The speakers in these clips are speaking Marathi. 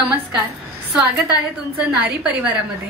नमस्कार, स्वागत आहे तुमचं नारी परिवारामध्ये।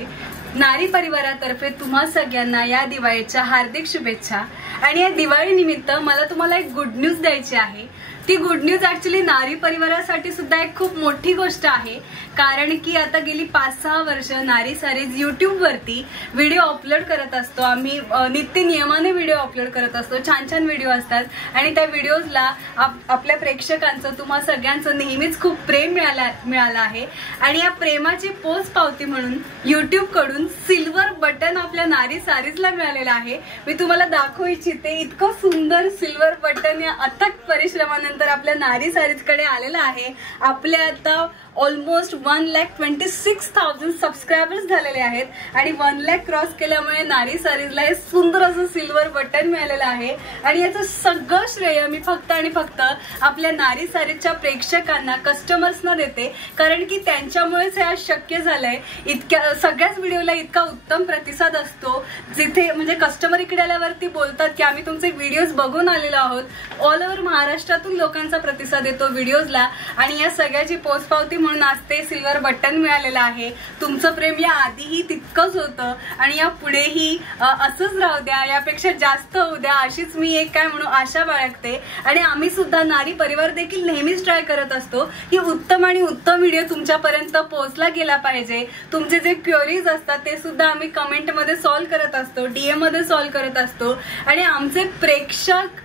नारी परिवारातर्फे तुम्हा सगळ्यांना या दिवाळीच्या हार्दिक शुभेच्छा। आणि या दिवाळी निमित्त मला तुम्हाला एक गुड न्यूज द्यायची आहे। ती गुड न्यूज ऍक्च्युअली नारी परिवारासाठी सुद्धा एक खूप मोठी गोष्ट आहे, कारण की आता गेली 5-6 वर्ष नारी सारीज YouTube वरती व्हिडिओ अपलोड करत असतो। आम्ही नित्य नियमाने व्हिडिओ अपलोड करत असतो। छान छान व्हिडिओ असतात आणि त्या व्हिडिओजला आपल्या प्रेक्षकांचं तुम्हा सगळ्यांचं नेहमीच खूप प्रेम मिळालं आहे। आणि या प्रेमाची पोचपावती म्हणून YouTube कडून सिल्वर बटन आपल्या नारी सारीजला मिळालेलं आहे। मी तुम्हाला दाखवू इच्छिते, इतकं सुंदर सिल्वर बटन या अथक परिश्रमानंतर आपल्या नारी सारीज कडे आलेला आहे। आपल्या आता ऑलमोस्ट 1,26,000 सबस्क्रायबर्स झालेले आहेत आणि 1 लाख क्रॉस केल्यामुळे नारी सारीजला हे सुंदर असं सिल्वर बटन मिळालेलं आहे। आणि याचं सगळं श्रेय मी फक्त आणि फक्त आपल्या नारी सारीजच्या प्रेक्षकांना, कस्टमर्सना देते, कारण की त्यांच्यामुळेच हे आज शक्य झालंय। इतक्या सगळ्याच व्हिडिओला इतका उत्तम प्रतिसाद असतो, जिथे म्हणजे कस्टमर इकडे आल्यावरती बोलतात की आम्ही तुमचे व्हिडिओज बघून आलेलो आहोत। ऑल ओव्हर महाराष्ट्रातून लोकांचा प्रतिसाद येतो व्हिडिओजला आणि या सगळ्याची पोचपावती म्हणून आज ते सिल्वर बटन मिळालेलं आहे। तुमचं प्रेम या आधीही तितकंच होतं आणि या पुढेही असंच राहू द्या, यापेक्षा जास्त होऊ द्या, अशीच मी एक काय म्हणू आशा बाळगते। आणि आम्ही सुद्धा नारी परिवार देखील नेहमीच ट्राय करत असतो की उत्तम आणि उत्तम व्हिडिओ तुमच्यापर्यंत पोहोचला गेला पाहिजे। तुमचे जे क्वेरीज असतात ते सुद्धा आम्ही कमेंट मध्ये सॉल्व्ह करत असतो, DM मध्ये सॉल्व्ह करत असतो। आणि आमचे प्रेक्षक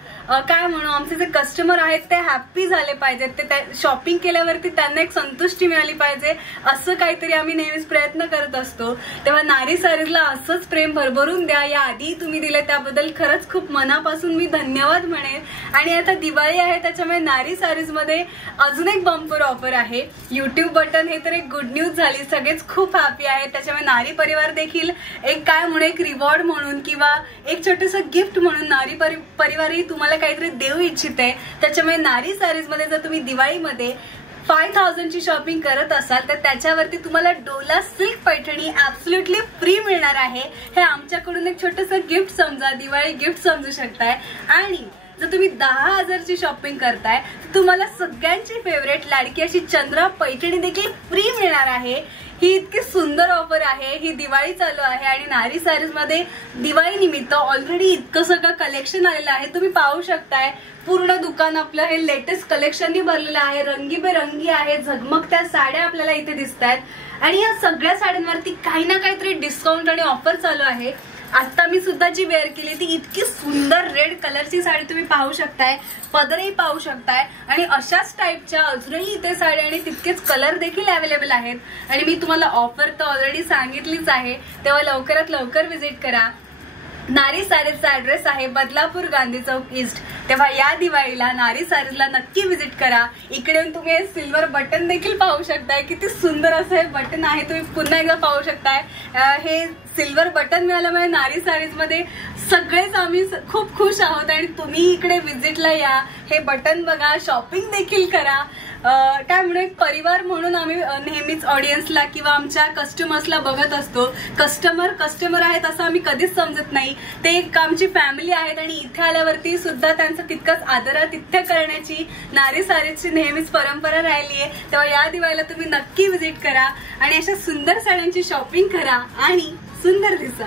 काय म्हणू, आमचे जे कस्टमर आहेत ते हॅप्पी झाले पाहिजेत, ते शॉपिंग केल्यावरती त्यांना एक संतुष्टी मिळाली पाहिजे, असं काहीतरी आम्ही नेहमीच प्रयत्न करत असतो। तेव्हा नारी सारीजला असंच प्रेम भरभरून द्या। या आधी तुम्ही दिले त्याबद्दल खरंच खूप मनापासून मी धन्यवाद म्हणेन। आणि आता दिवाळी आहे, त्याच्यामुळे नारी सारीज मध्ये अजून एक बंपर ऑफर आहे। YouTube बटन हे तर एक गुड न्यूज झाली, सगळेच खूप हॅपी आहेत। त्याच्यामुळे नारी परिवार देखील एक काय म्हणू, एक रिवॉर्ड म्हणून किंवा एक छोटंसं गिफ्ट म्हणून नारी परिवारही तुम्हाला काहीतरी देऊ इच्छिते। त्याच्यामुळे नारी सारीज मध्ये जर तुम्ही दिवाळीमध्ये 5,000 ची शॉपिंग करत असाल तर त्याच्यावरती तुम्हाला Dola silk Paithani absolutely free मिळणार आहे। हे आमच्याकडून एक छोटंसं गिफ्ट समजा, दिवाळी गिफ्ट समजू शकताय। आणि जर तुम्ही 10,000 ची शॉपिंग करताय तर तुम्हाला सगळ्यांची फेवरेट लाडकी अशी चंद्रा पैठणी देखील फ्री मिळणार आहे। ही इतकी सुंदर ऑफर आहे, ही दिवाळी चालू आहे आणि नारी सारीज मध्ये दिवाळी निमित्त ऑलरेडी इतकं सगळं कलेक्शन आलेलं आहे। तुम्ही पाहू शकताय, पूर्ण दुकान आपलं हे लेटेस्ट कलेक्शननी भरलेलं आहे। रंगीबेरंगी आहे, झगमगत्या साड्या आपल्याला इथे दिसतायत आणि या सगळ्या साड्यांवरती काही ना काहीतरी डिस्काउंट आणि ऑफर चालू आहे। आता मी सुद्धा जी वेअर केली ती इतकी सुंदर रेड कलरची साडी तुम्ही पाहू शकताय, पदरही पाहू शकताय आणि अशाच टाइपच्या अजूनही इथे साड्या आणि तितकेच कलर देखील अवेलेबल आहेत। आणि मी तुम्हाला ऑफर तर ऑलरेडी सांगितलीच आहे, तेव्हा लवकरात लवकर व्हिजिट करा। नारी सारीजचा ऍड्रेस आहे बदलापूर गांधी चौक ईस्ट। तेव्हा या दिवाळीला नारी सारीजला नक्की व्हिजिट करा। इकडे तुम्ही हे सिल्वर बटन देखील पाहू शकताय, किती सुंदर असं हे बटन आहे, तुम्ही पुन्हा एकदा पाहू शकताय। हे सिल्वर बटन मिळाल्यामुळे नारी सारीज मध्ये सगळेच आम्ही खूप खुश आहोत आणि तुम्ही इकडे व्हिजिटला या, हे बटन बघा, शॉपिंग देखील करा। काय म्हणू, एक परिवार म्हणून आम्ही नेहमीच ऑडियन्सला किंवा आमच्या कस्टमर्सला बघत असतो। कस्टमर आहेत असं आम्ही कधीच समजत नाही, ते एक आमची फॅमिली आहेत आणि इथे आल्यावरती सुद्धा त्यांचं तितकंच आदरातिथ्य करण्याची नारी सारीजची नेहमीच परंपरा राहिली आहे। तेव्हा या दिवाळीला तुम्ही नक्की व्हिजिट करा आणि अशा सुंदर साड्यांची शॉपिंग करा आणि सुंदर दिसा।